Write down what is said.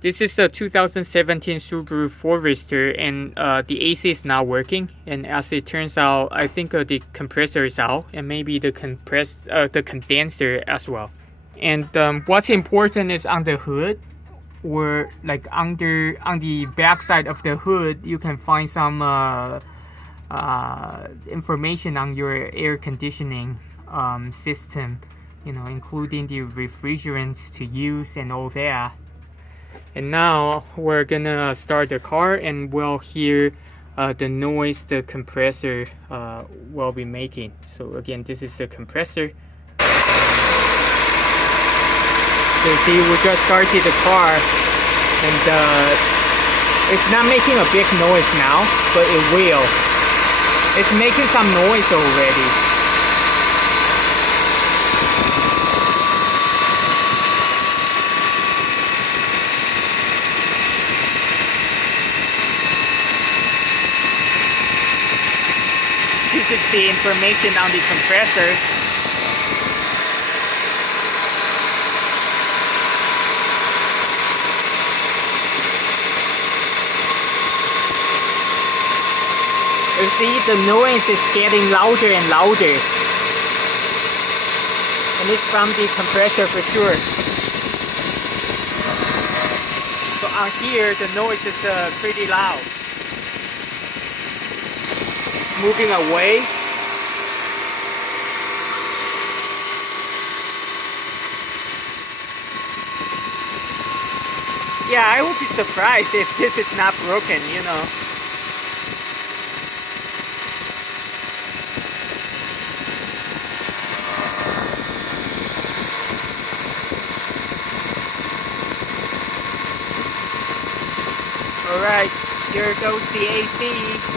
This is a 2017 Subaru Forester, and the AC is not working. And as it turns out, I think the compressor is out, and maybe the condenser as well. And what's important is on the hood, or like on the back side of the hood, you can find some information on your air conditioning system. You know, including the refrigerants to use and all that. And now we're gonna start the car and we'll hear the noise the compressor will be making. So again, this is the compressor. So see, we just started the car, and it's not making a big noise now, but it will. It's making some noise already. This is the information on the compressor. You see, the noise is getting louder and louder. And it's from the compressor for sure. So on here, the noise is pretty loud. Moving away. Yeah, I would be surprised if this is not broken, you know. Alright, here goes the AC.